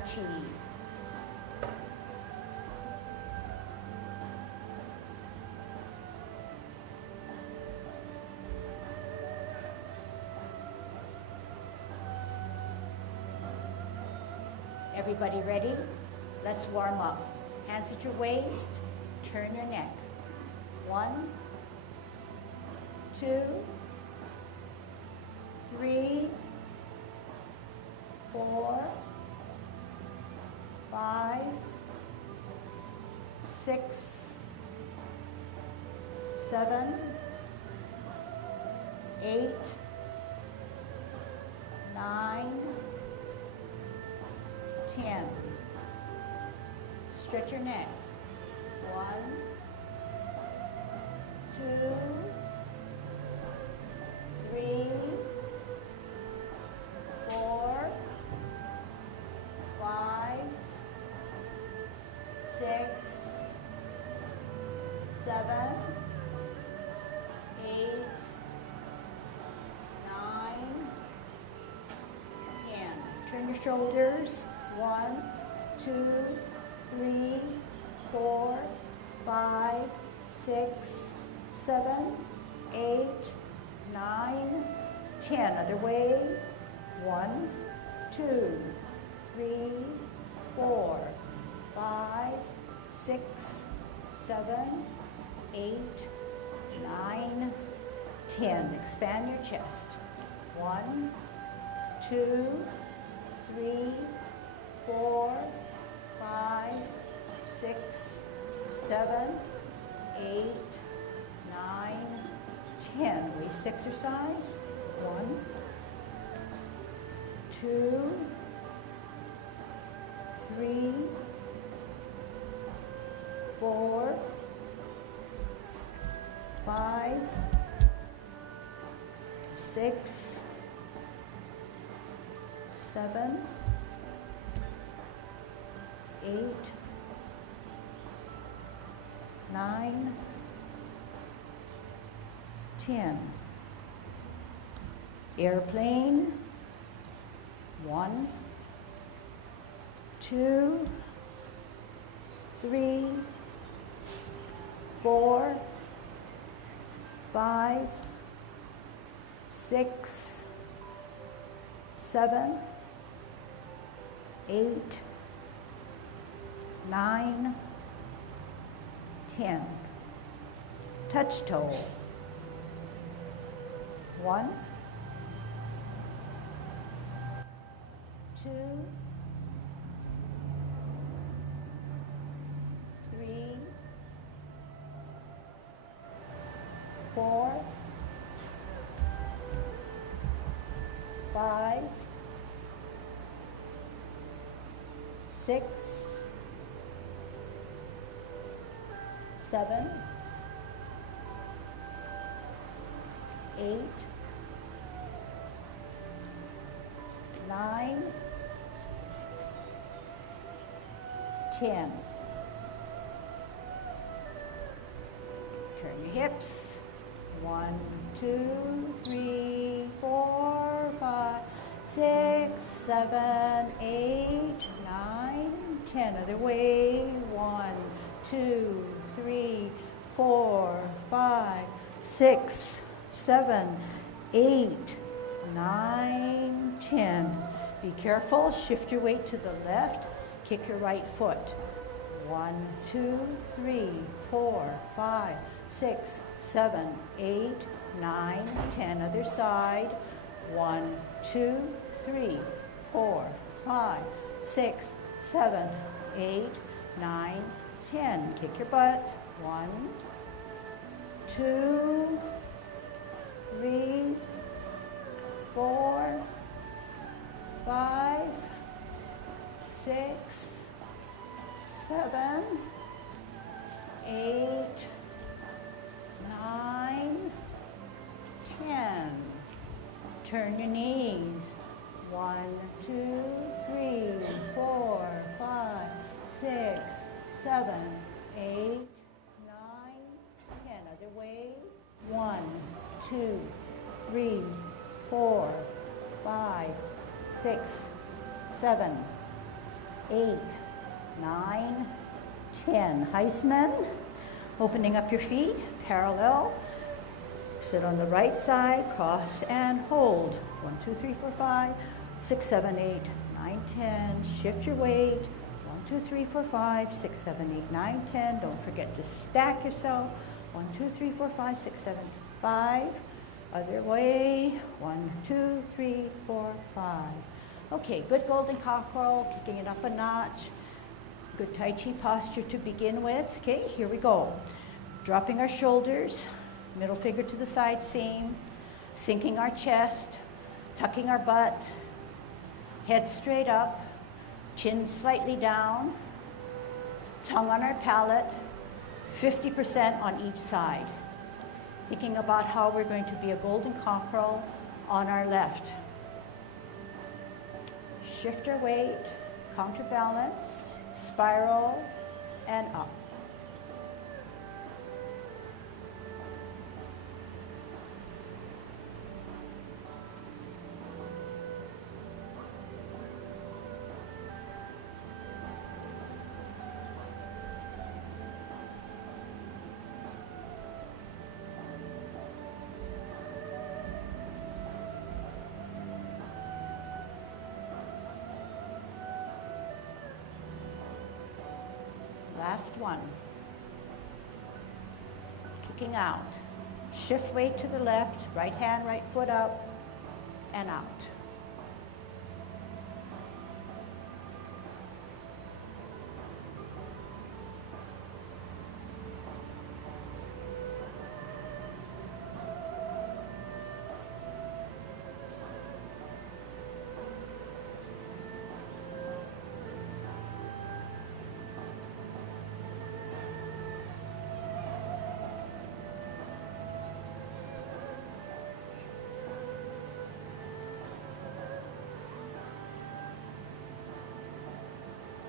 everydaytaichi. Everybody ready? Let's warm up. Hands at your waist, turn your neck. 1, 2, 3, 4, 5, 6, 7, 8, 9, 10. Stretch your neck. 1, 2, 3, 4, 5, 6, 7, 8, 9, 10. Turn your shoulders. 1, 2, 3, 4, 5, 6, 7, 8, 9, 10. Other way. 1, 2, 3, 4, 5, 6, 7, 8, 9, 10. Expand your chest. 1, 2, 3, 4, 5, 6, 7, 8, 9, 10. Waist exercise. 1, 2, 3, 4, 5, 6, 7, 8, 9, 10. Airplane. 1, 2, 3, 4, 5, 6, 7, 8, 9, 10. Touch toe. 1, 2, 3, 4, 5, 6, 7, 8, 9, 10. Turn your hips. 1, 2, 3, 4, 5, 6, 7, 8, 9, 10. Other way. 1, 2, 3, 4, 5, 6, 7, 8, 9, 10. Be careful. Shift your weight to the left. Kick your right foot. 1, 2, 3, 4, 5, 6, 7, 8, 9, 10. Other side. 1, 2, 3, 4, 5, 6, 7, 8, 9, 10. Kick your butt. 1, 2, 3, 4, 5, 6, 7, 8, 9, 10. Turn your knees. 1, 2, 3, 4, 5, 6, 7, 8, 9, 10. Other way. 1, 2, 3, 4, 5, 6, 7, 8, 9, 10. Heisman, opening up your feet, parallel. Sit on the right side, cross and hold. 1, 2, 3, 4, 5, 6, 7, 8, 9, 10. Shift your weight. 1, 2, 3, 4, 5, 6, 7, 8, 9, 10. Don't forget to stack yourself. 1, 2, 3, 4, 5, 6, 7, 5. Other way. 1, 2, 3, 4, 5. Okay, good golden cockerel, kicking it up a notch. Good Tai Chi posture to begin with. Okay, here we go. Dropping our shoulders, middle finger to the side seam, sinking our chest, tucking our butt, head straight up, chin slightly down, tongue on our palate, 50% on each side. Thinking about how we're going to be a golden cockerel on our left. Shift our weight, counterbalance, spiral, and up. Last one. Kicking out. Shift weight to the left, right hand, right foot up, and out.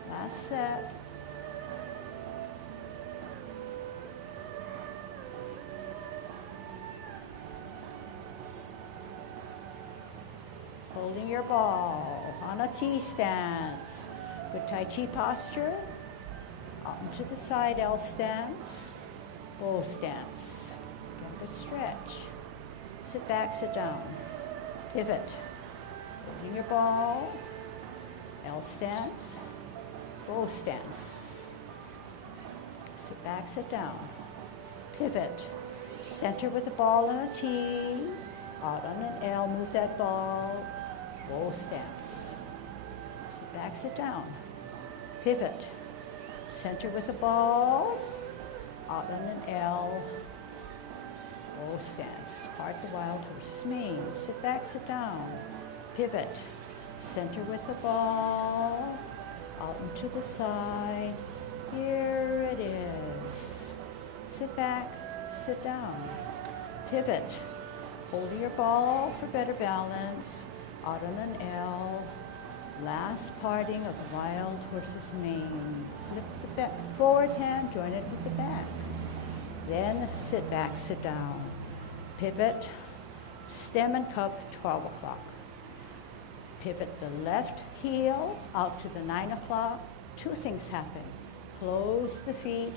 Last set. Holding your ball on a T stance. Good Tai Chi posture. Onto the side, L stance. O stance. Again, good stretch. Sit back, sit down. Pivot. Holding your ball. L stance. O stance. Sit back, sit down. Pivot. Center with the ball on a T. Out on an L, move that ball. O stance. Sit back, sit down. Pivot. Center with the ball. Out on an L. O stance. Part the wild horse's mane. Sit back, sit down. Pivot. Center with the ball. Out and to the side. Here it is. Sit back, sit down. Pivot. Hold your ball for better balance. Out on an L. Last parting of the wild horse's mane. Flip the back, forward hand, join it with the back. Then sit back, sit down. Pivot, stem and cup, 12 o'clock. Pivot the left heel out to the 9 o'clock. Two things happen. Close the feet,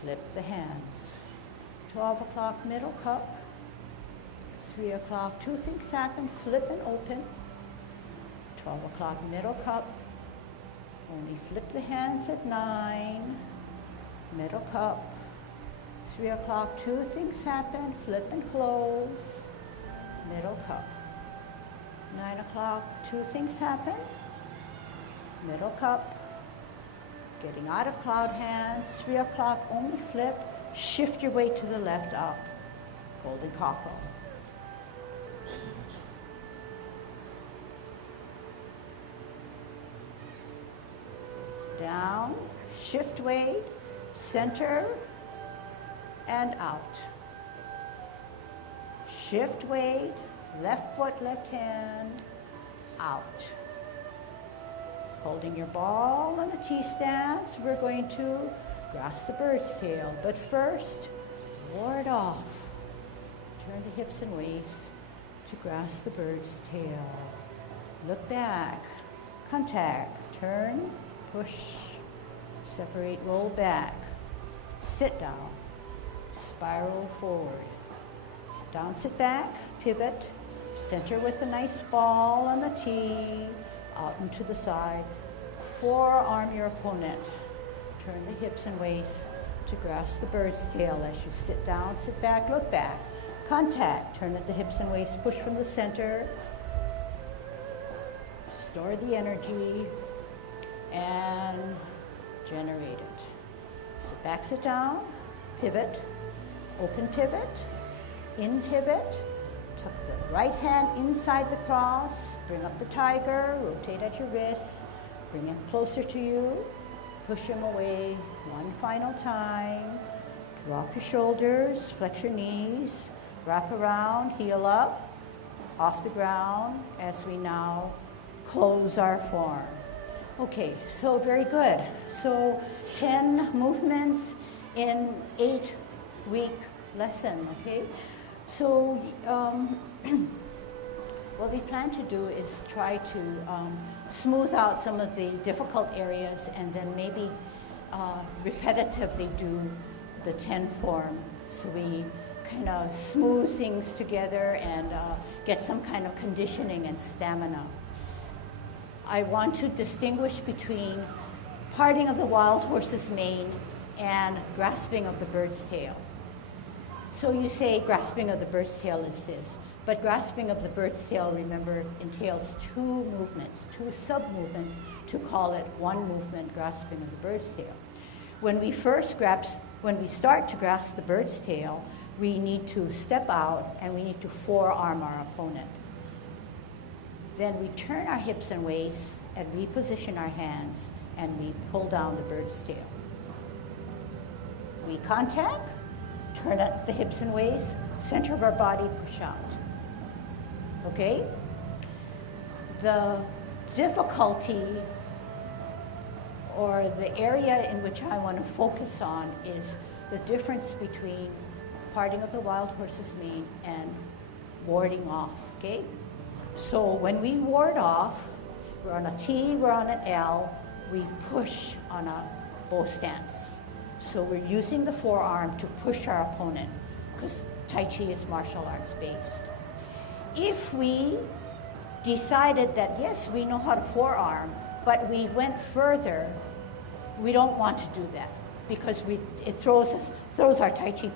flip the hands. 12 o'clock, middle cup. 3 o'clock, two things happen. Flip and open. 12 o'clock, middle cup. Only flip the hands at 9. Middle cup. 3 o'clock, two things happen. Flip and close. Middle cup. 9 o'clock, two things happen. Middle cup. Getting out of cloud hands. 3 o'clock, only flip. Shift your weight to the left up. Golden cockerel. Down, shift weight, center, and out. Shift weight, left foot, left hand, out. Holding your ball on a T stance, we're going to grasp the bird's tail. But first, ward off. Turn the hips and waist to grasp the bird's tail. Look back, contact, turn, push, separate, roll back, sit down, spiral forward. Sit down, sit back, pivot, center with a nice ball on the tee, out and to the side. Forearm your opponent. Turn the hips and waist to grasp the bird's tail as you sit down, sit back, look back. Contact, turn at the hips and waist, push from the center. Store the energy and generate it. Sit back, sit down, pivot, open pivot, in pivot, tuck the right hand inside the cross, bring up the tiger, rotate at your wrists, bring him closer to you, push him away one final time, drop your shoulders, flex your knees, wrap around, heel up, off the ground as we now close our form. Okay, so very good. So 10 movements in 8-week lesson, okay? So what we plan to do is try to smooth out some of the difficult areas and then maybe repetitively do the 10 form so we kind of smooth things together and get some kind of conditioning and stamina. I want to distinguish between parting of the wild horse's mane and grasping of the bird's tail. So you say grasping of the bird's tail is this, but grasping of the bird's tail, remember, entails 2 movements, 2 sub-movements to call it one movement, grasping of the bird's tail. When we start to grasp the bird's tail, we need to step out and we need to forearm our opponent. Then we turn our hips and waist and reposition our hands and we pull down the bird's tail. We contact, turn up the hips and waist, center of our body, push out. Okay? The difficulty or the area in which I want to focus on is the difference between parting of the wild horse's mane and warding off, okay? So when we ward off, we're on a T, we're on an L, we push on a bow stance. So we're using the forearm to push our opponent because Tai Chi is martial arts based. If we decided that, yes, we know how to forearm, but we went further, we don't want to do that because it throws our Tai Chi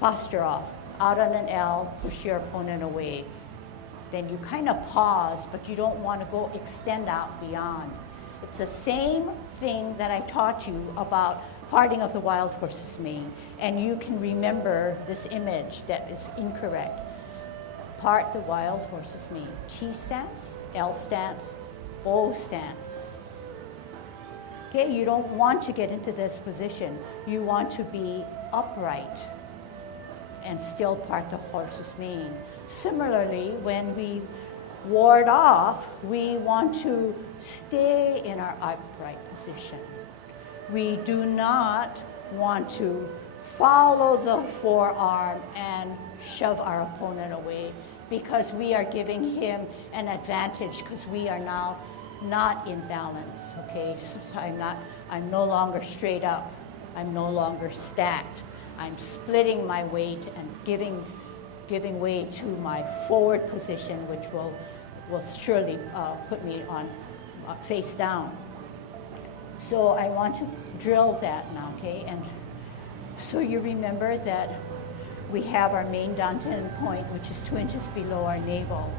posture off. Out on an L, push your opponent away. Then you kind of pause, but you don't want to go extend out beyond. It's the same thing that I taught you about parting of the wild horse's mane. And you can remember this image that is incorrect. Part the wild horse's mane. T stance, L stance, bow stance. Okay, you don't want to get into this position. You want to be upright and still part the horse's mane. Similarly, when we ward off, we want to stay in our upright position. We do not want to follow the forearm and shove our opponent away because we are giving him an advantage because we are now not in balance, okay? So I'm no longer straight up. I'm no longer stacked. I'm splitting my weight and giving way to my forward position, which will surely put me on face down. So I want to drill that now, okay? And so you remember that we have our main danten point, which is 2 inches below our navel.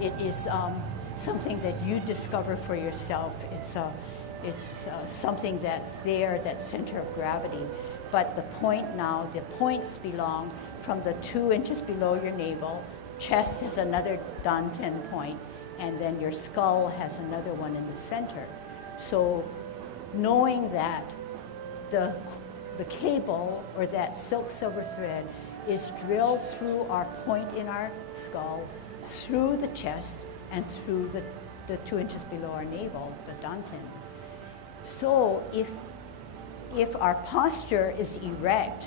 It is something that you discover for yourself. It's something that's there, that center of gravity. But the points belong from the 2 inches below your navel. Chest has another danten point, and then your skull has another one in the center. So knowing that the cable or that silk silver thread is drilled through our point in our skull, through the chest, and through the 2 inches below our navel, the danten. So if our posture is erect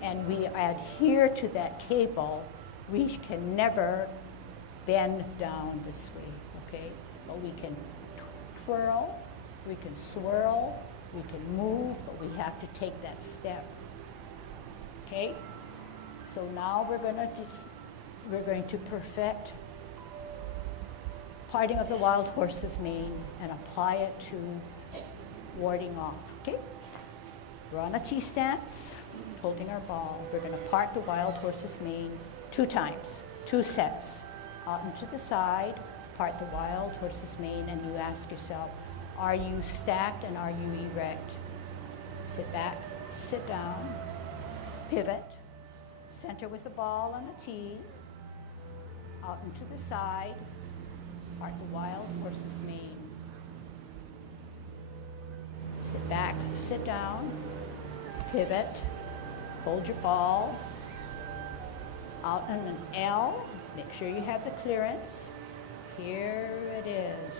and we adhere to that cable, we can never bend down this way, okay? But we can twirl We can swirl, we can move, but we have to take that step. Okay? So now we're going to perfect parting of the wild horse's mane and apply it to warding off. Okay? We're on a T stance, holding our ball. We're going to part the wild horse's mane 2 times, 2 sets. Out and to the side, part the wild horse's mane, and you ask yourself, are you stacked and are you erect? Sit back, sit down, pivot, center with the ball on a T, out and to the side, part the wild horse's mane. Sit back, sit down, pivot, hold your ball, out on an L, make sure you have the clearance. Here it is.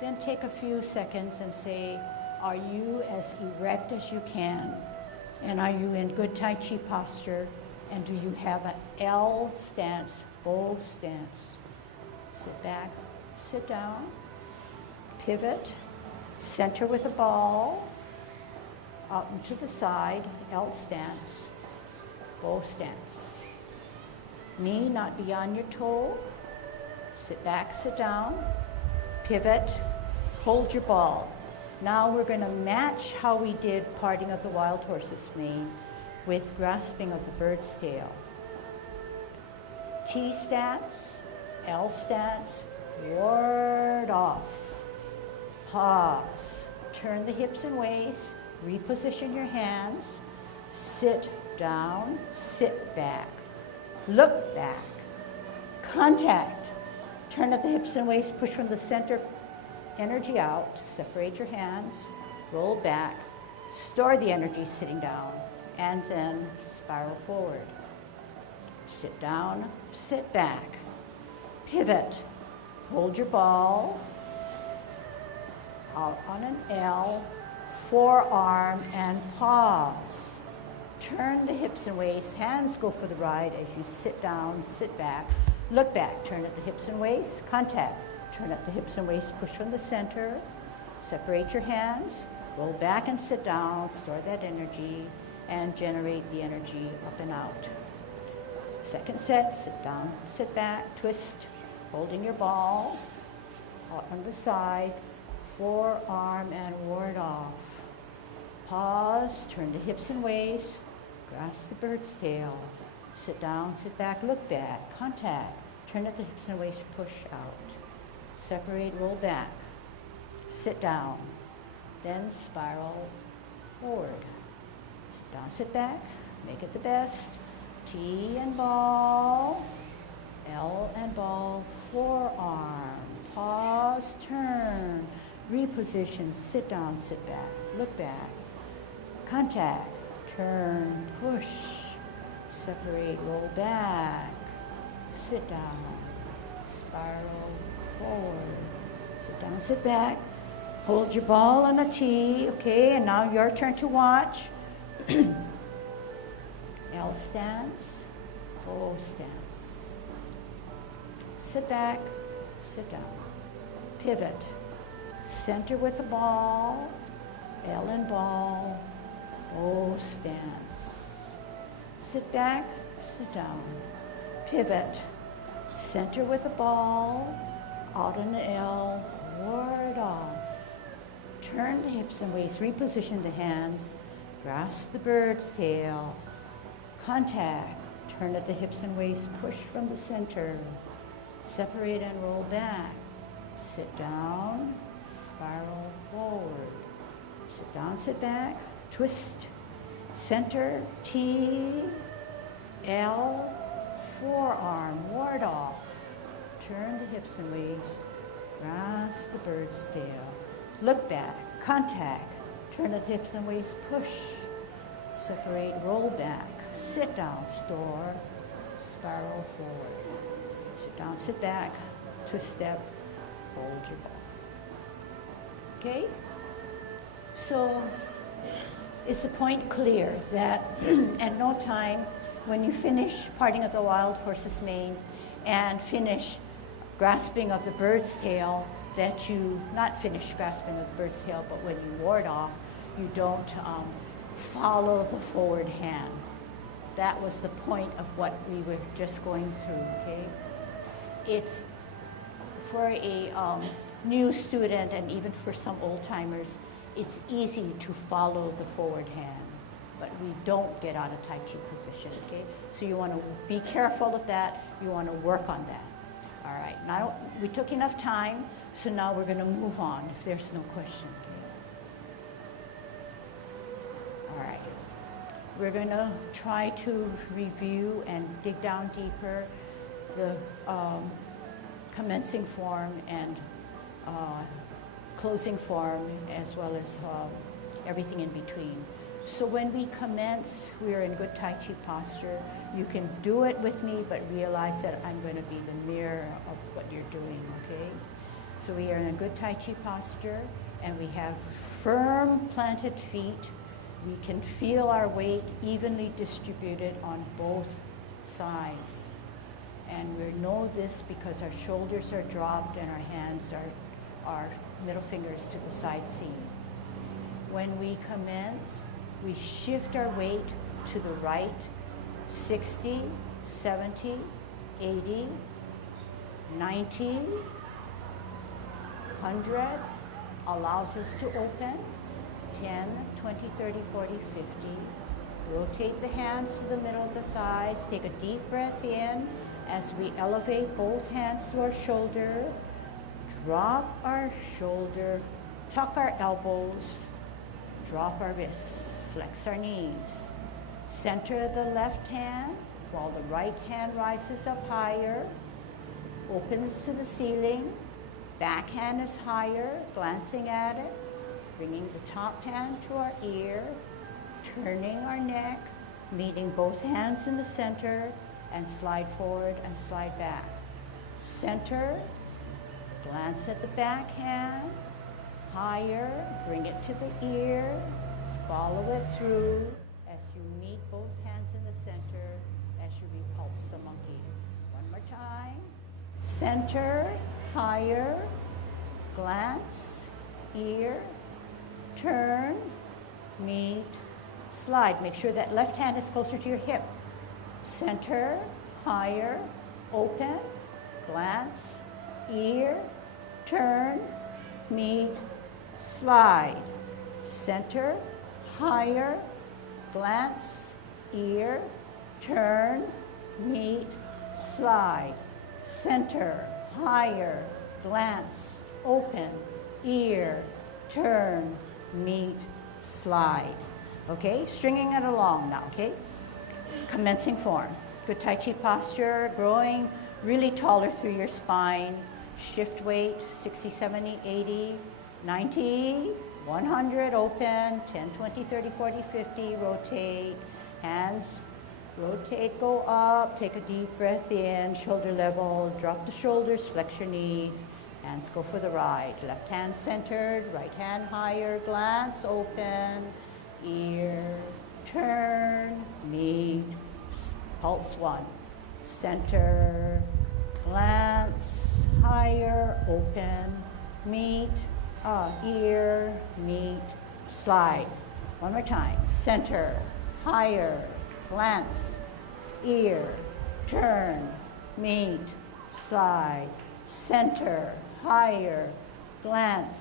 Then take a few seconds and say, are you as erect as you can? And are you in good Tai Chi posture? And do you have an L stance, bow stance? Sit back, sit down, pivot, center with the ball, out and to the side, L stance, bow stance. Knee not beyond your toe. Sit back, sit down, pivot, hold your ball. Now we're going to match how we did parting of the wild horse's mane with grasping of the bird's tail. T stance, L stance, ward off. Pause. Turn the hips and waist, reposition your hands, sit down, sit back, look back, contact. Turn at the hips and waist, push from the center, energy out, separate your hands, roll back, store the energy sitting down, and then spiral forward. Sit down, sit back, pivot, hold your ball, out on an L, forearm, and pause. Turn the hips and waist, hands go for the ride as you sit down, sit back, look back, turn at the hips and waist, contact. Turn at the hips and waist, push from the center, separate your hands, roll back and sit down, store that energy, and generate the energy up and out. Second set, sit down, sit back, twist, holding your ball, out on the side, forearm and ward off. Pause, turn the hips and waist, grasp the bird's tail, sit down, sit back, look back, contact, turn at the hips and waist, push out. Separate, roll back, sit down, then spiral forward. Sit down, sit back, make it the best. T and ball, L and ball, forearm, pause, turn, reposition, sit down, sit back, look back, contact, turn, push, separate, roll back, sit down, spiral forward, sit down, sit back, hold your ball on a T, okay, and now your turn to watch. L stance, O stance. Sit back, sit down, pivot, center with the ball, L and ball, O stance. Sit back, sit down, pivot, center with the ball, out on the L, ward off. Turn the hips and waist, reposition the hands, grasp the bird's tail, contact, turn at the hips and waist, push from the center, separate and roll back, sit down, spiral forward, sit down, sit back, twist, center, T, L, forearm, ward off, turn the hips and waist, grasp the bird's tail, look back, contact, turn at the hips and waist, push, separate, roll back, sit down, store, spiral forward, sit down, sit back, twist step, hold your ball. Okay? So, is the point clear that at no time when you finish parting of the wild horse's mane and finish grasping of the bird's tail, that you not finish grasping with bird's tail, but when you ward off, you don't follow the forward hand. That was the point of what we were just going through, okay? It's for a new student and even for some old timers, it's easy to follow the forward hand, but we don't get out of Tai Chi position, okay? So you want to be careful of that. You want to work on that. All right, now we took enough time, so now we're going to move on if there's no question, okay? All right, we're going to try to review and dig down deeper the commencing form and closing form, as well as everything in between. So when we commence, we are in good Tai Chi posture. You can do it with me, but realize that I'm going to be the mirror of what you're doing, okay? So we are in a good Tai Chi posture, and we have firm planted feet. We can feel our weight evenly distributed on both sides. And we know this because our shoulders are dropped and our hands are middle fingers to the side seam. When we commence, we shift our weight to the right, 60, 70, 80, 90, 100, allows us to open, 10, 20, 30, 40, 50. Rotate the hands to the middle of the thighs. Take a deep breath in as we elevate both hands to our shoulder. Drop our shoulder, tuck our elbows, drop our wrists, flex our knees. Center the left hand while the right hand rises up higher, opens to the ceiling. Back hand is higher, glancing at it, bringing the top hand to our ear, turning our neck, meeting both hands in the center, and slide forward and slide back. Center, glance at the back hand, higher, bring it to the ear, follow it through as you meet both hands in the center as you repulse the monkey. One more time. Center, higher, glance, ear, turn, meet, slide. Make sure that left hand is closer to your hip. Center, higher, open, glance, ear, turn, meet, slide. Center, higher, glance, ear, turn, meet, slide. Center, higher, glance, open, ear, turn, meet, slide. Okay, stringing it along now, okay? Commencing form. Good Tai Chi posture, growing really taller through your spine. Shift weight, 60, 70, 80, 90, 100, open, 10, 20, 30, 40, 50, rotate. Hands rotate, go up, take a deep breath in, shoulder level, drop the shoulders, flex your knees. Hands go for the ride. Left hand centered, right hand higher, glance, open, ear, turn, meet, pulse one. Center, glance, higher, open, meet, ear, meet, slide. One more time. Center, higher, glance, ear, turn, meet, slide. Center, higher, glance,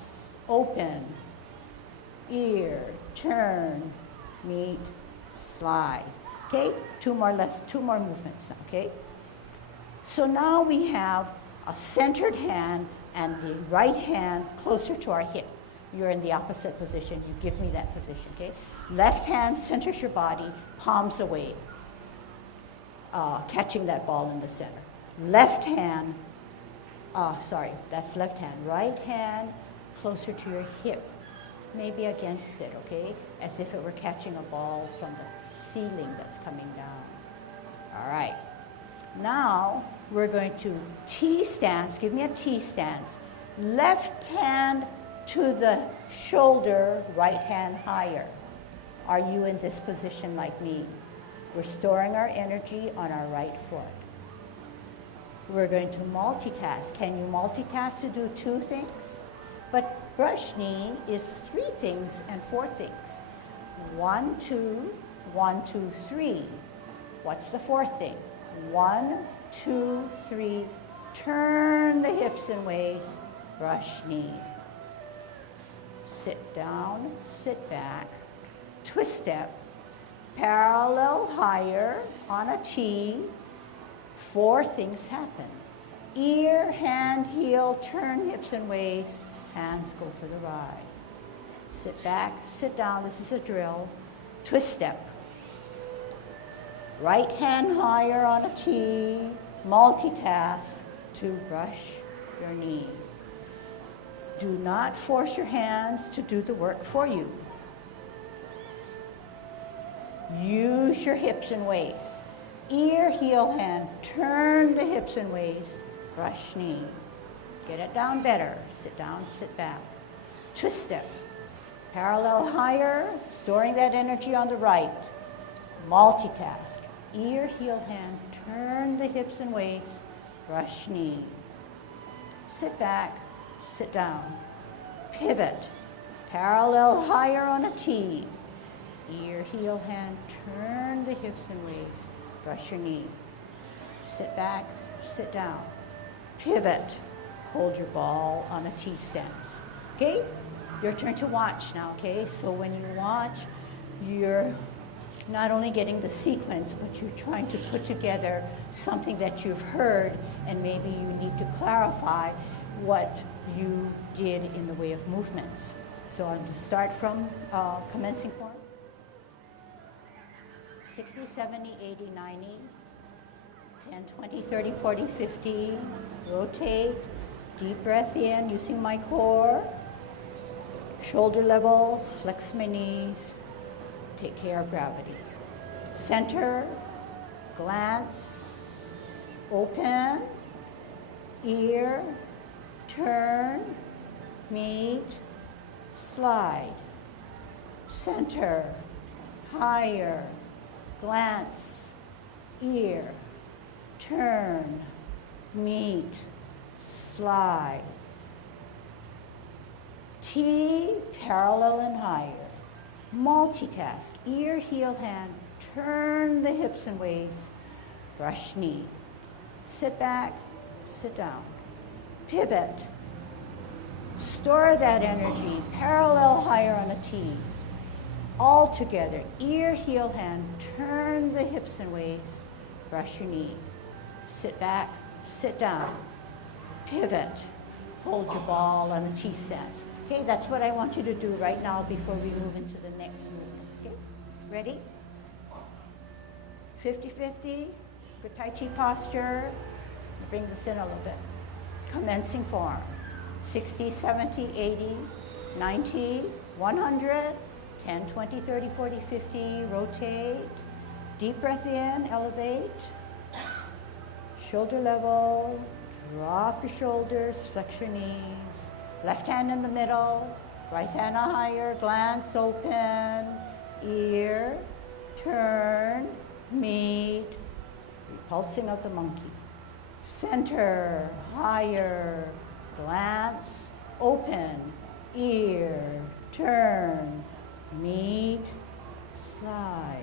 open, ear, turn, meet, slide. Okay, two more movements, okay? So now we have a centered hand and the right hand closer to our hip. You're in the opposite position. You give me that position, okay? Left hand centers your body, palms away, catching that ball in the center. Left hand, that's left hand. Right hand closer to your hip, maybe against it, okay? As if it were catching a ball from the ceiling that's coming down. All right. Now we're going to T stance. Give me a T stance. Left hand to the shoulder, right hand higher. Are you in this position like me? We're storing our energy on our right foot. We're going to multitask. Can you multitask to do 2 things? But brush knee is 3 things and 4 things. 1, 2, 1, 2, 3. What's the 4th thing? 1, 2, 3. Turn the hips and waist, brush knee. Sit down, sit back, twist step, parallel higher on a T. 4 things happen. Ear, hand, heel, turn hips and waist, hands go for the ride. Sit back, sit down, this is a drill. Twist step. Right hand higher on a T, multitask to brush your knee. Do not force your hands to do the work for you. Use your hips and waist. Ear, heel, hand, turn the hips and waist, brush knee. Get it down better. Sit down, sit back. Twist step. Parallel higher, storing that energy on the right. Multitask. Ear, heel, hand, turn the hips and waist, brush knee. Sit back, sit down. Pivot. Parallel higher on a T. Ear, heel, hand, turn the hips and waist, brush your knee. Sit back, sit down. Pivot. Hold your ball on a T stance. Okay? Your turn to watch now, okay? So when you watch, you're not only getting the sequence, but you're trying to put together something that you've heard, and maybe you need to clarify what you did in the way of movements. So I'm going to start from commencing form. 60, 70, 80, 90, 10, 20, 30, 40, 50. Rotate. Deep breath in using my core. Shoulder level, flex my knees. Take care of gravity. Center, glance, open, ear, turn, meet, slide. Center, higher, glance, ear, turn, meet, slide. T, parallel and higher. Multitask, ear, heel, hand, turn the hips and waist, brush knee. Sit back, sit down. Pivot. Store that energy, parallel higher on a T. All together, ear, heel, hand, turn the hips and waist, brush your knee. Sit back, sit down. Pivot. Hold your ball on a T stance. Okay, that's what I want you to do right now before we move into the next movement. Okay, ready? 50-50, good Tai Chi posture. Bring this in a little bit. Commencing form. 60, 70, 80, 90, 100, 10, 20, 30, 40, 50. Rotate. Deep breath in, elevate. Shoulder level. Drop your shoulders, flex your knees. Left hand in the middle, right hand higher, glance open, ear, turn, meet, repulsing of the monkey. Center, higher, glance, open, ear, turn, meet, slide.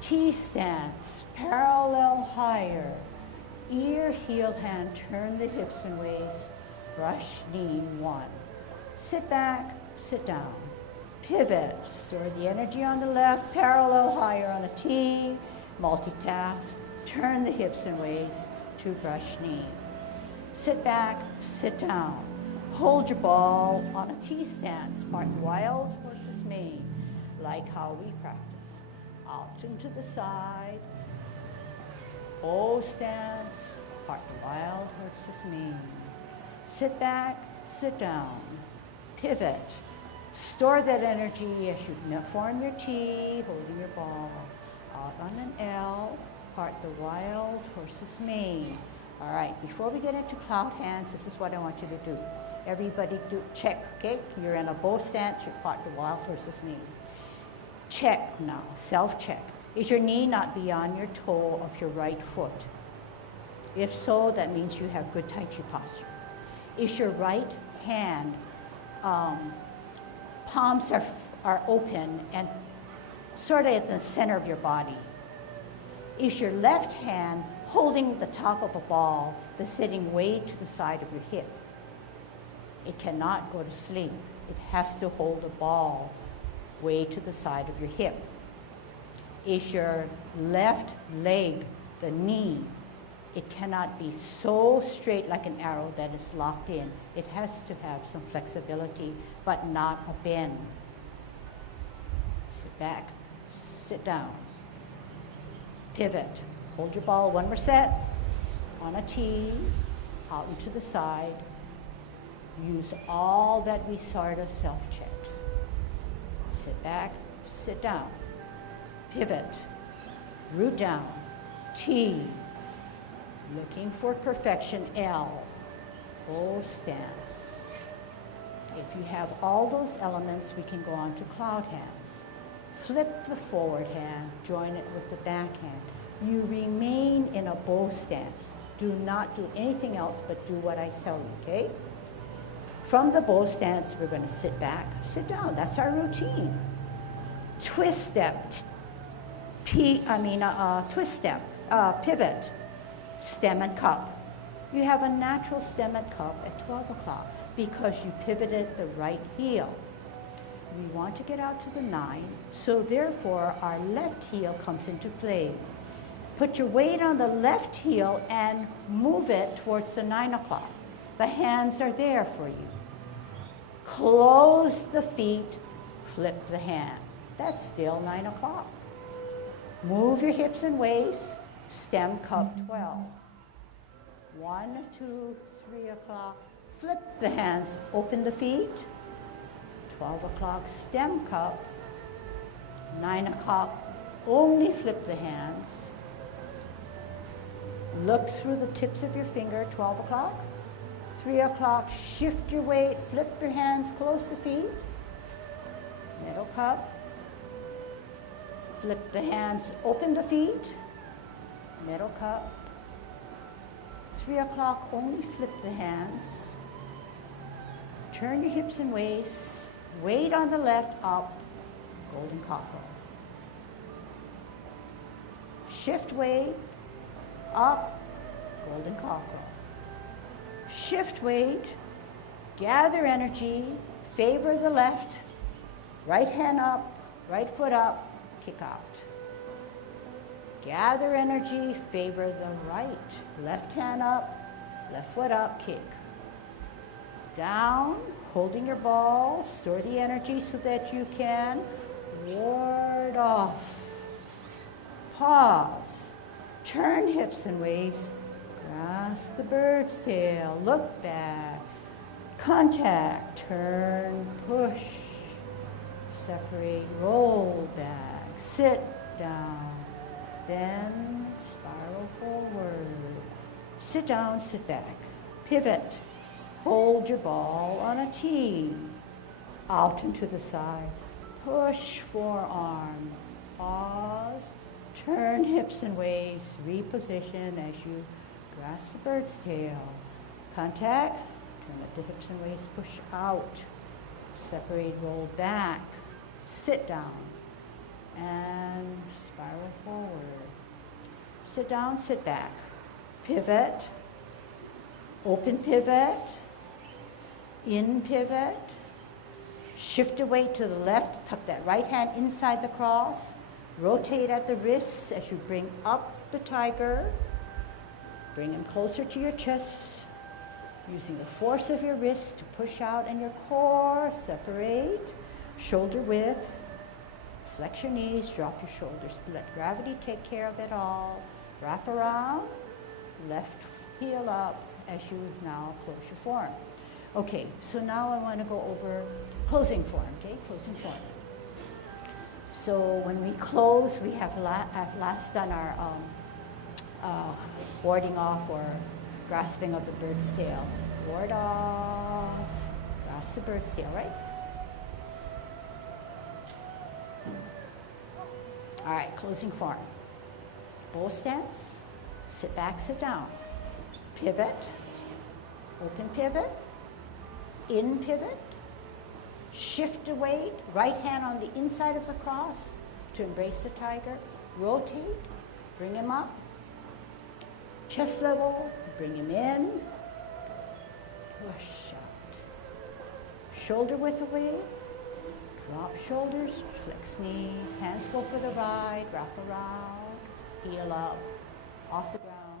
T stance, parallel higher, ear, heel, hand, turn the hips and waist, brush knee 1. Sit back, sit down. Pivot, store the energy on the left, parallel higher on a T, multitask, turn the hips and waist to brush knee. Sit back, sit down. Hold your ball on a T stance, part wild horse's mane, like how we practice. Out and to the side, O stance, part the wild horse's mane. Sit back, sit down, pivot. Store that energy as you form your T, holding your ball. Out on an L, part the wild horse's mane. All right, before we get into cloud hands, this is what I want you to do. Everybody do check, okay? You're in a bow stance, you part the wild horse's mane. Check now, self-check. Is your knee not beyond your toe of your right foot? If so, that means you have good Tai Chi posture. Is your right hand, palms are open and sort of at the center of your body? Is your left hand holding the top of a ball that's sitting way to the side of your hip? It cannot go to sleep. It has to hold a ball way to the side of your hip. Is your left leg, the knee, it cannot be so straight like an arrow that it's locked in. It has to have some flexibility, but not a bend. Sit back, sit down. Pivot. Hold your ball, one more set. On a tee, out and to the side. Use all that we sort of self-checked. Sit back, sit down. Pivot. Root down. T. Looking for perfection, L. Bow stance. If you have all those elements, we can go on to cloud hands. Flip the forward hand, join it with the back hand. You remain in a bow stance. Do not do anything else but do what I tell you, okay? From the bow stance, we're going to sit back, sit down. That's our routine. Twist step, twist step, pivot, stem and cup. You have a natural stem and cup at 12 o'clock because you pivoted the right heel. We want to get out to the 9, so therefore our left heel comes into play. Put your weight on the left heel and move it towards the 9 o'clock. The hands are there for you. Close the feet, flip the hand. That's still 9 o'clock. Move your hips and waist, stem cup 12. 1, 2, 3 o'clock. Flip the hands, open the feet. 12 o'clock, stem cup. 9 o'clock, only flip the hands. Look through the tips of your finger, 12 o'clock. 3 o'clock, shift your weight, flip your hands, close the feet. Middle cup. Flip the hands, open the feet. Middle cup. 3 o'clock, only flip the hands. Turn your hips and waist. Weight on the left, up, golden cockerel. Shift weight, up, golden cockerel. Shift weight, gather energy, favor the left, right hand up, right foot up, kick out. Gather energy, favor the right, left hand up, left foot up, kick. Down, holding your ball, store the energy so that you can ward off. Pause, turn hips and waist, grasp the bird's tail, look back, contact, turn, push, separate, roll back, sit down, then spiral forward. Sit down, sit back, pivot. Hold your ball on a tee, out and to the side. Push forearm, pause, turn hips and waist, reposition as you grasp the bird's tail. Contact, turn at the hips and waist, push out, separate, roll back, sit down, and spiral forward. Sit down, sit back, pivot, open pivot, in pivot, shift your weight to the left, tuck that right hand inside the cross, rotate at the wrists as you bring up the tiger, bring him closer to your chest, using the force of your wrists to push out and your core, separate, shoulder width, flex your knees, drop your shoulders, let gravity take care of it all, wrap around, left heel up as you now close your form. Okay, so now I want to go over closing form, okay? Closing form. So when we close, we have last done our warding off or grasping of the bird's tail. Ward off, grasp the bird's tail, right? All right, closing form. Bow stance, sit back, sit down. pivot, open pivot, in pivot, shift the weight, right hand on the inside of the cross to embrace the tiger, rotate, bring him up, chest level, bring him in, push out, shoulder width away, drop shoulders, flex knees, hands go for the ride, wrap around, heel up, off the ground,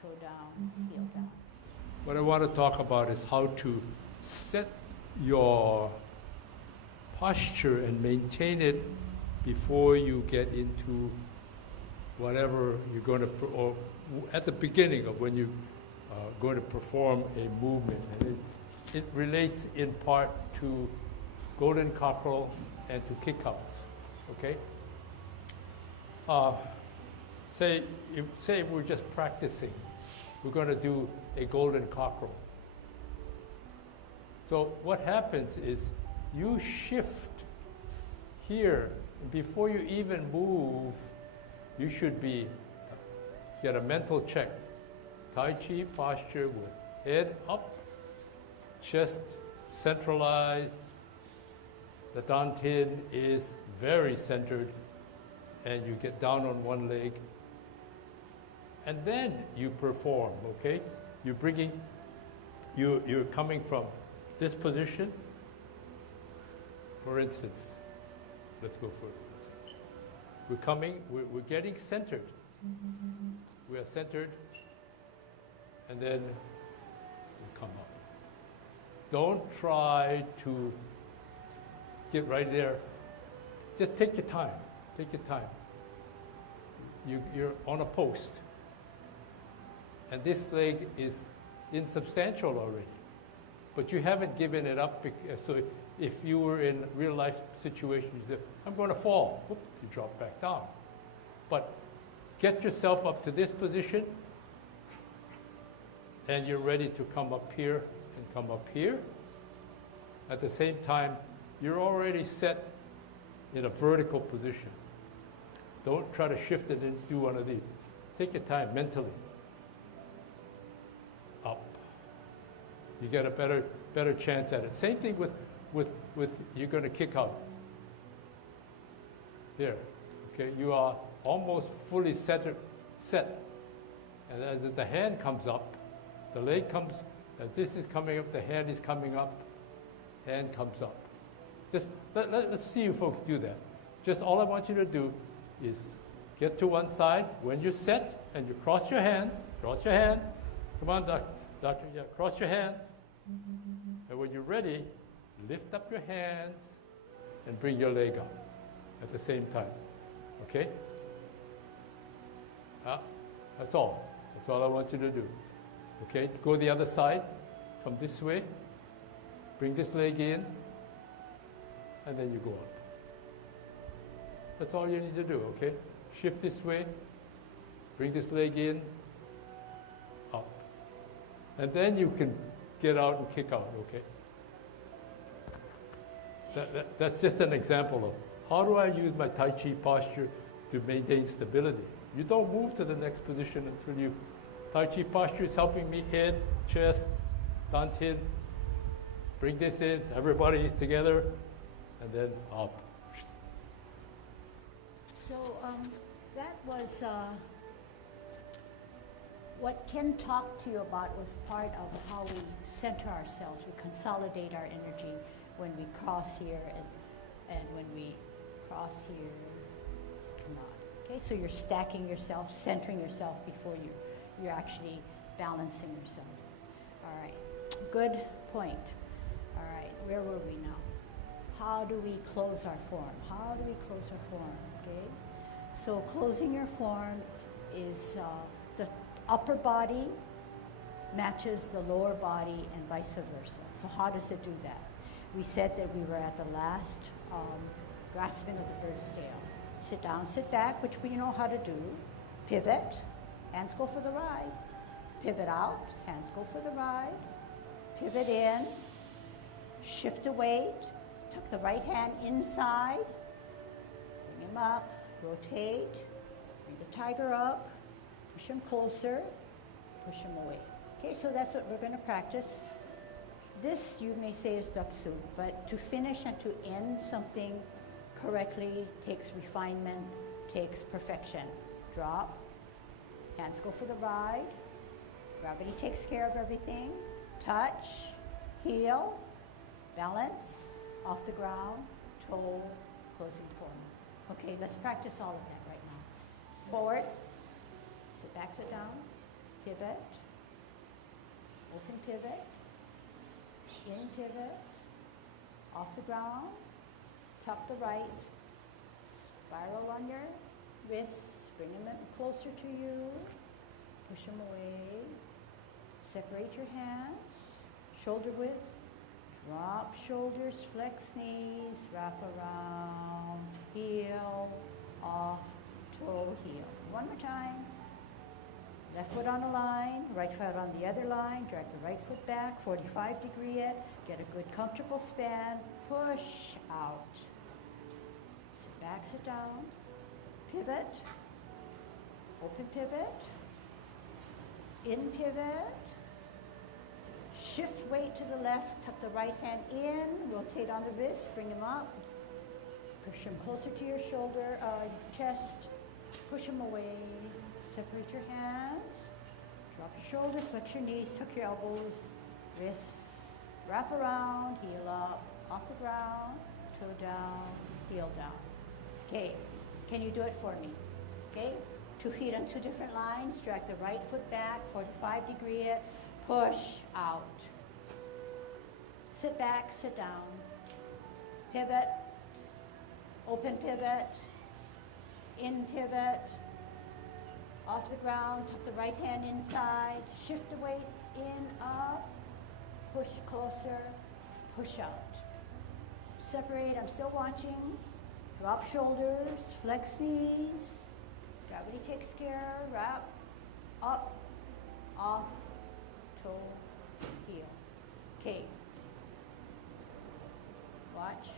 toe down, heel down. What I want to talk about is how to set your posture and maintain it before you get into whatever you're going to, or at the beginning of when you're going to perform a movement. And it relates in part to golden cockerel and to kick-ups, okay? Say we're just practicing. We're going to do a golden cockerel. So what happens is you shift here. Before you even move, you should get a mental check. Tai Chi posture with head up, chest centralized. The dantian is very centered, and you get down on one leg. And then you perform, okay? You're coming from this position. For instance, let's go for it. We're getting centered. We are centered, and then we come up. Don't try to get right there. Just take your time. Take your time. You're on a post. And this leg is insubstantial already. But you haven't given it up. So if you were in real life situations, you say, I'm going to fall. Whoop, you drop back down. But get yourself up to this position, and you're ready to come up here and come up here. At the same time, you're already set in a vertical position. Don't try to shift it and do one of these. Take your time mentally. Up. You get a better chance at it. Same thing with you're going to kick out. Here, okay, you are almost fully set. And as the hand comes up, the leg comes, as this is coming up, the hand is coming up, hand comes up. Just let's see you folks do that. Just all I want you to do is get to one side. When you're set and you cross your hands. Come on, doctor, yeah, cross your hands. And when you're ready, lift up your hands and bring your leg up at the same time. Okay? That's all. That's all I want you to do. Okay? Go the other side. Come this way. Bring this leg in. And then you go up. That's all you need to do, okay? Shift this way. Bring this leg in. Up. And then you can get out and kick out, okay? That's just an example of how do I use my Tai Chi posture to maintain stability. You don't move to the next position until you... Tai Chi posture is helping me head, chest, dantian. Bring this in, everybody is together, and then up. So that was what Ken talked to you about was part of how we center ourselves. We consolidate our energy when we cross here and when we cross here, come on. Okay, so you're stacking yourself, centering yourself before you're actually balancing yourself. All right, good point. All right, where were we now? How do we close our form? How do we close our form, okay? So closing your form is the upper body matches the lower body and vice versa. So how does it do that? We said that we were at the last grasping of the bird's tail. Sit down, sit back, which we know how to do. Pivot, hands go for the ride. Pivot out, hands go for the ride. Pivot in, shift the weight, tuck the right hand inside, bring him up, rotate, bring the tiger up, push him closer, push them away. Okay, so that's what we're going to practice. This, you may say, is daksu, but to finish and to end something correctly takes refinement, takes perfection. Drop, hands go for the ride, gravity takes care of everything, touch, heel, balance, off the ground, toe, closing form. Okay, let's practice all of that right now. Forward, sit back, sit down, pivot, open pivot, in pivot, off the ground, tuck the right, spiral on your wrists, bring them closer to you, push them away, separate your hands, shoulder width, drop shoulders, flex knees, wrap around, heel, off, toe, heel. One more time. Left foot on a line, right foot on the other line, drag the right foot back, 45-degree it, get a good comfortable span, push out. Sit back, sit down, pivot, open pivot, in pivot, shift weight to the left, tuck the right hand in, rotate on the wrist, bring them up, push them closer to your shoulder, chest, push them away. Separate your hands, drop your shoulder, flex your knees, tuck your elbows, wrists, wrap around, heel up, off the ground, toe down, heel down. Okay, can you do it for me? Okay, 2 feet on 2 different lines, drag the right foot back, 45-degree it, push out. Sit back, sit down, pivot, open pivot, in pivot, off the ground, tuck the right hand inside, shift the weight in, up, push closer, push out. Separate, I'm still watching. Drop shoulders, flex knees, gravity takes care, wrap, up, off, toe, heel. Okay. Watch.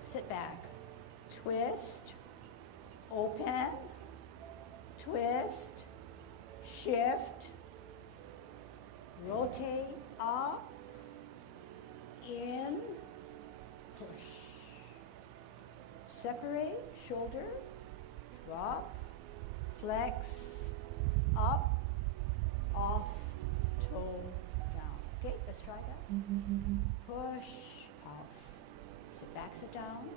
Sit back. Twist. Open, twist, shift, rotate up, in, push. Separate, shoulder, drop, flex, up, off, toe, down. Okay, let's try that. Push, out. Sit back, sit down,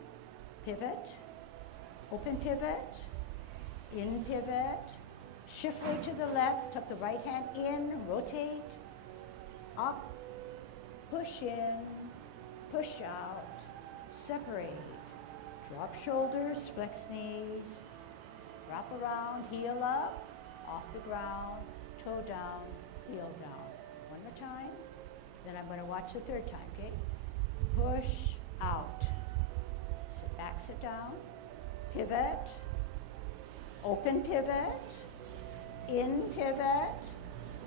pivot, open pivot, in pivot, shift weight to the left, tuck the right hand in, rotate, up, push in, push out, separate, drop shoulders, flex knees, wrap around, heel up, off the ground, toe down, heel down. One more time, then I'm going to watch the third time, okay? Push out, sit back, sit down, pivot, open pivot, in pivot,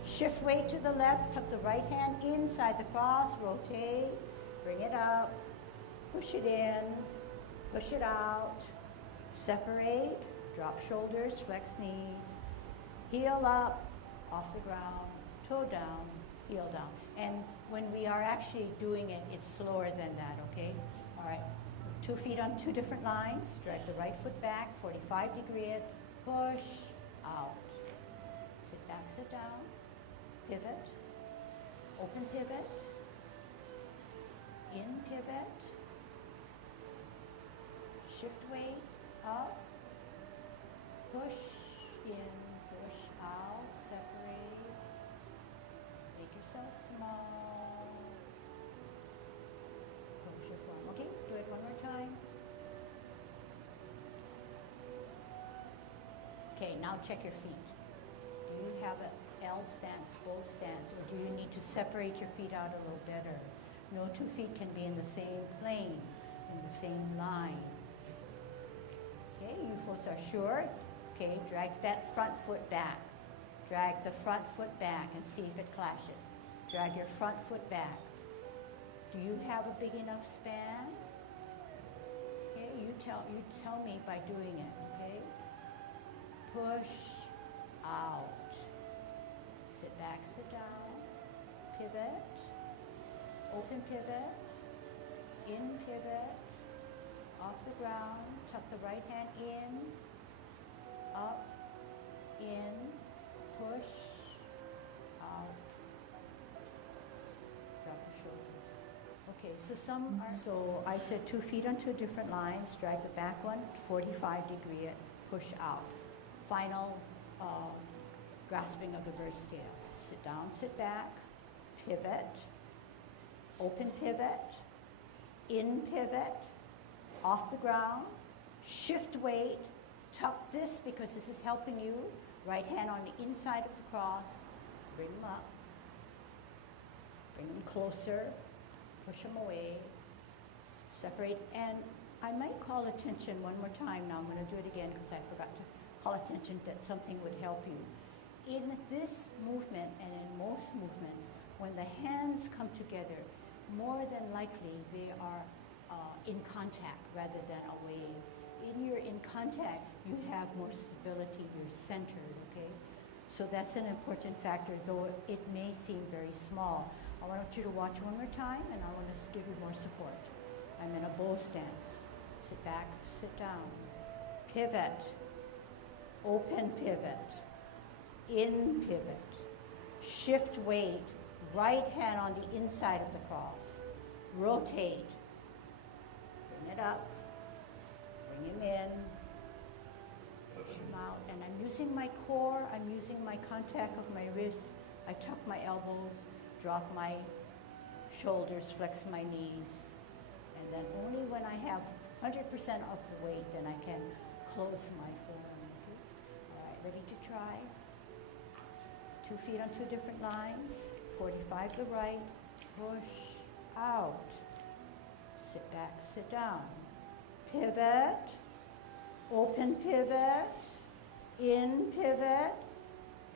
shift weight to the left, tuck the right hand inside the cross, rotate, bring it up, push it in, push it out, separate, drop shoulders, flex knees, heel up, off the ground, toe down, heel down. And when we are actually doing it, it's slower than that, okay? All right. 2 feet on 2 different lines, drag the right foot back, 45-degree it, push, out. Sit back, sit down, pivot, open pivot, in pivot, shift weight, up, push in, push out, separate, make yourself small, close your form. Okay, do it one more time. Okay, now check your feet. Do you have an L stance, both stance, or do you need to separate your feet out a little better? No 2 feet can be in the same plane, in the same line. Okay, you folks are sure? Okay, drag that front foot back. Drag the front foot back and see if it clashes. Drag your front foot back. Do you have a big enough span? Okay, you tell me by doing it, okay? Push, Sit back, sit down, pivot, open pivot, in pivot, off the ground, tuck the right hand in, up, in, push, out, drop the shoulders. Okay, so I said 2 feet on 2 different lines, drag the back one, 45 degree it, push out. Final grasping of the bird's tail. Sit down, sit back, pivot, open pivot, in pivot, off the ground, shift weight, tuck this because this is helping you. Right hand on the inside of the cross, bring them up, bring them closer, push them away, separate, and I might call attention one more time. Now I'm going to do it again because I forgot to call attention that something would help you. In this movement and in most movements, when the hands come together, more than likely they are in contact rather than away. In your in contact, you have more stability, you're centered, okay? So that's an important factor, though it may seem very small. I want you to watch one more time, and I want to give you more support. I'm in a bow stance. Sit back, sit down. Pivot, open pivot, in pivot. Shift weight, right hand on the inside of the cross. Rotate, bring it up, bring him in, push him out. And I'm using my core, I'm using my contact of my wrists. I tuck my elbows, drop my shoulders, flex my knees. And then only when I have 100% of the weight, then I can close my forearm. All right, ready to try? 2 feet on 2 different lines, 45 to the right, push out. Sit back, sit down. Pivot, open pivot, in pivot,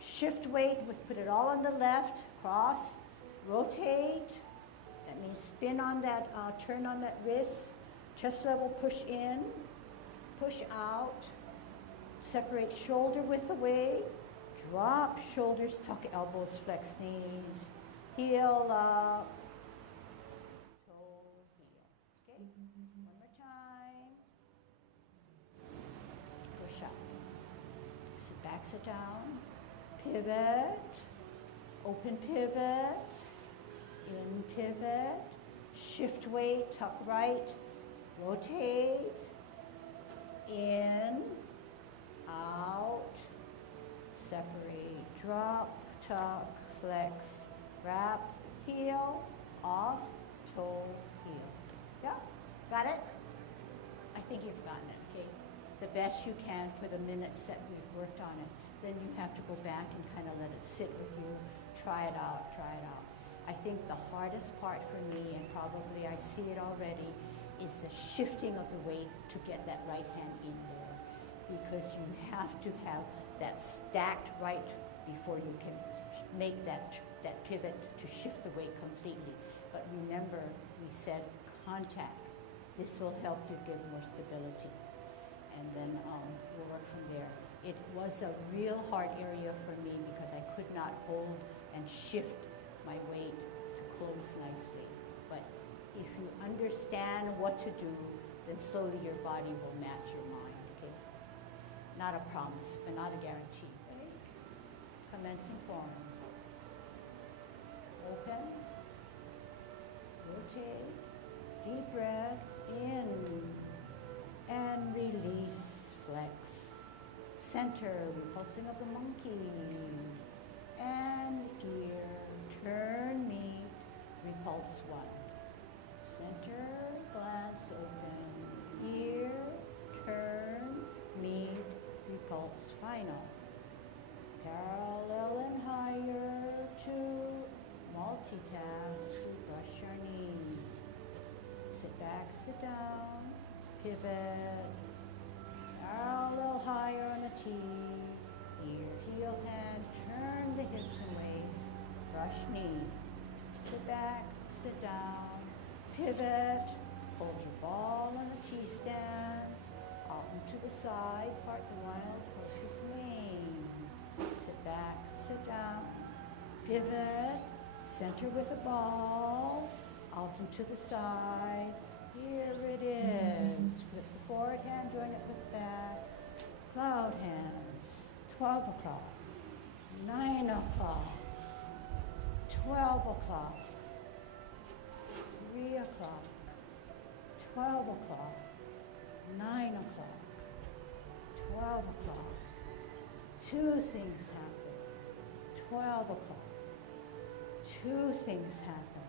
shift weight, put it all on the left, cross, rotate. That means spin on that, turn on that wrist, chest level, push in, push out, separate shoulder width away, drop shoulders, tuck elbows, flex knees, heel up, toe, heel. Okay, one more time. Push up. Sit back, sit down. Pivot, open pivot, in pivot, shift weight, tuck right, rotate, in, out, separate, drop, tuck, flex, wrap, heel, off, toe, heel. Yeah, got it? I think you've gotten it, okay? The best you can for the minutes that we've worked on it. Then you have to go back and kind of let it sit with you, try it out, try it out. I think the hardest part for me, and probably I see it already, is the shifting of the weight to get that right hand in there. Because you have to have that stacked right before you can make that pivot to shift the weight completely. But remember, we said contact. This will help you give more stability. And then we'll work from there. It was a real hard area for me because I could not hold and shift my weight to close nicely. But if you understand what to do, then slowly your body will match your mind, okay? Not a promise, but not a guarantee. Ready? Commencing form. Open, rotate, deep breath in, and release, flex. Center, repulsing of the monkey, and ear, turn, meet, repulse 1. Center, glance, open, ear, turn, meet, repulse, final. Parallel and higher to multitask, brush your knee. Sit back, sit down, pivot. Parallel higher on the T, ear, heel, hand, turn the hips and waist, brush knee. Sit back, sit down, pivot, hold your ball on the T stance, out and to the side, part the wild horse's mane. Sit back, sit down, pivot, center with a ball, out and to the side. Here it is. Flip the forward hand, join it with the back. Cloud hands. 12 o'clock, 9 o'clock, 12 o'clock, 3 o'clock, 12 o'clock, 9 o'clock, 12 o'clock. Two things happen. 12 o'clock. Two things happen.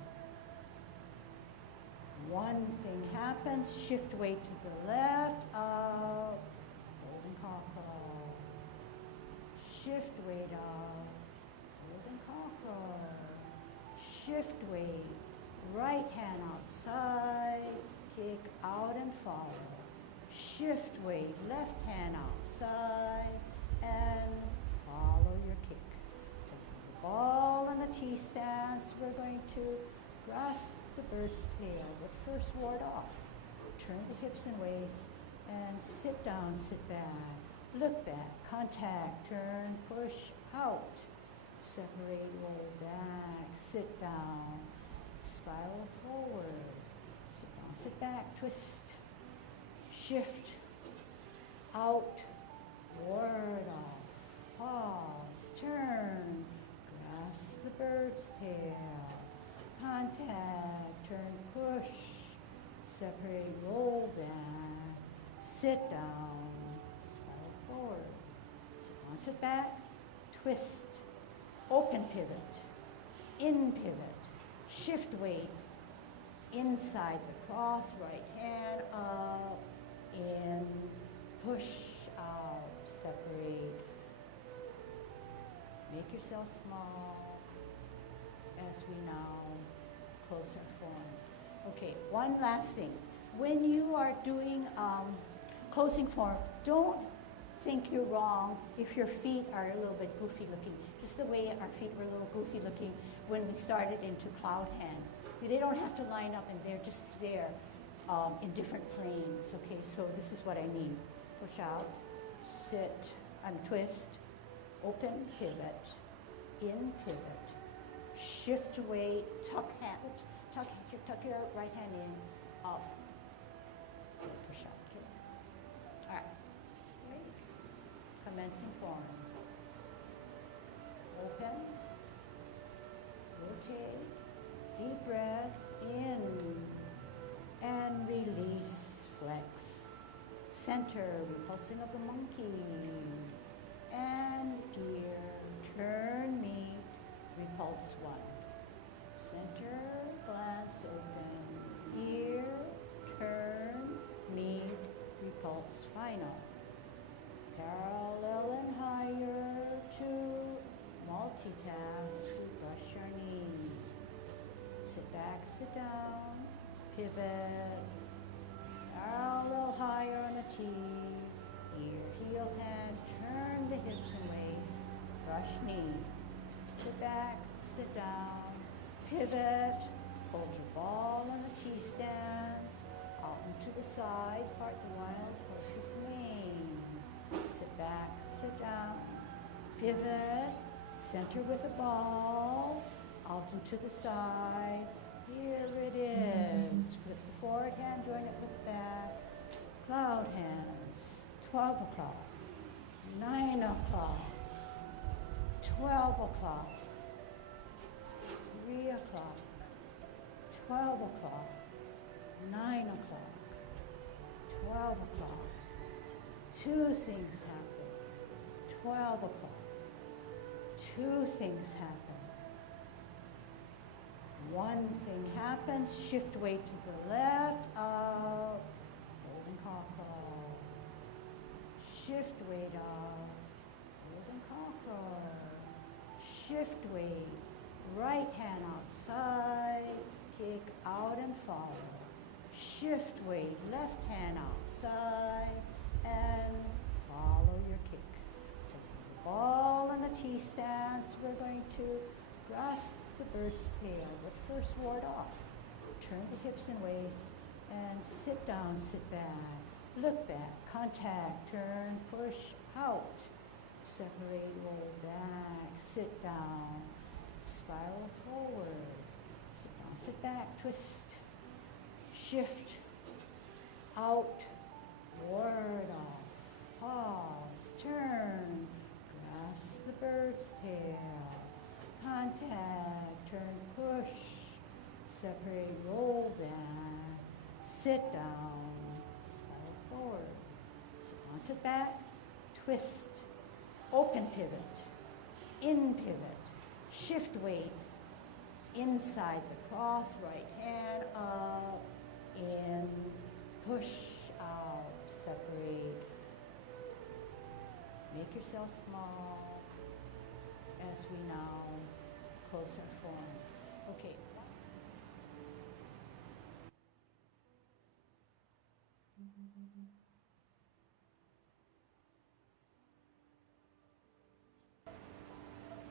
One thing happens, shift weight to the left, up, golden cockroach. Shift weight up, golden cockroach. Shift weight, right hand outside, kick out and follow. Shift weight, left hand outside, and follow your kick. Take the ball and the T stance. We're going to grasp the bird's tail, but first ward off. Turn the hips and waist and sit down, sit back. Look back, contact, turn, push, out. Separate, roll back, sit down, spiral forward. Sit down, sit back, twist, shift, out, ward off, pause, turn, grasp the bird's tail. Contact, turn, push, separate, roll back, sit down, spiral forward. Sit on, sit back, twist, open pivot, in pivot, shift weight, inside the cross, right hand up, in, push out, separate. Make yourself small as we now close our form. Okay, one last thing. When you are doing closing form, don't think you're wrong if your feet are a little bit goofy looking. Just the way our feet were a little goofy looking when we started into cloud hands. They don't have to line up and they're just there in different planes. Okay, so this is what I mean. Push out, sit, twist, open, pivot, in, pivot. Shift weight, tuck hand, oops, tuck your right hand in, up, okay, push out, okay. All right, ready? Commencing form. Open, rotate, deep breath, in, and release, flex. Center, repulsing of the monkey, and ear, turn, meet, repulse one. Center, glance, open. Ear, turn, meet, repulse, final. Parallel and higher to multitask, brush your knee. Sit back, sit down, pivot. Parallel higher on a T. Ear, heel, hand, turn the hips and waist, brush knee. Sit back, sit down, pivot, hold your ball on the T stance, out and to the side, part the wild horse's mane. Sit back, sit down, pivot, center with a ball, out and to the side. Here it is. Flip the forward hand, join it with the back. Cloud hands. 12 o'clock, 9 o'clock, 12 o'clock, 3 o'clock, 12 o'clock, 9 o'clock, 12 o'clock. Two things happen. 12 o'clock. Two things happen. One thing happens, shift weight to the left, up, golden cockroach. Shift weight up, golden cockroach. Shift weight, right hand outside, kick out and follow. Shift weight, left hand outside, and follow your kick. Take the ball and the T stance. We're going to grasp the bird's tail, but first ward off. Turn the hips and waist, and sit down, sit back. Look back, contact, turn, push, out. Separate, roll back, sit down, spiral forward. So bounce it back, twist, shift, out, ward off, pause, turn, grasp the bird's tail, contact, turn, push, separate, roll back, sit down, spiral forward. So bounce it back, twist, open pivot, in pivot, shift weight, inside the cross, right hand up, in, push out, separate. Make yourself small as we now close our form. Okay.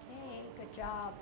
Okay, good job.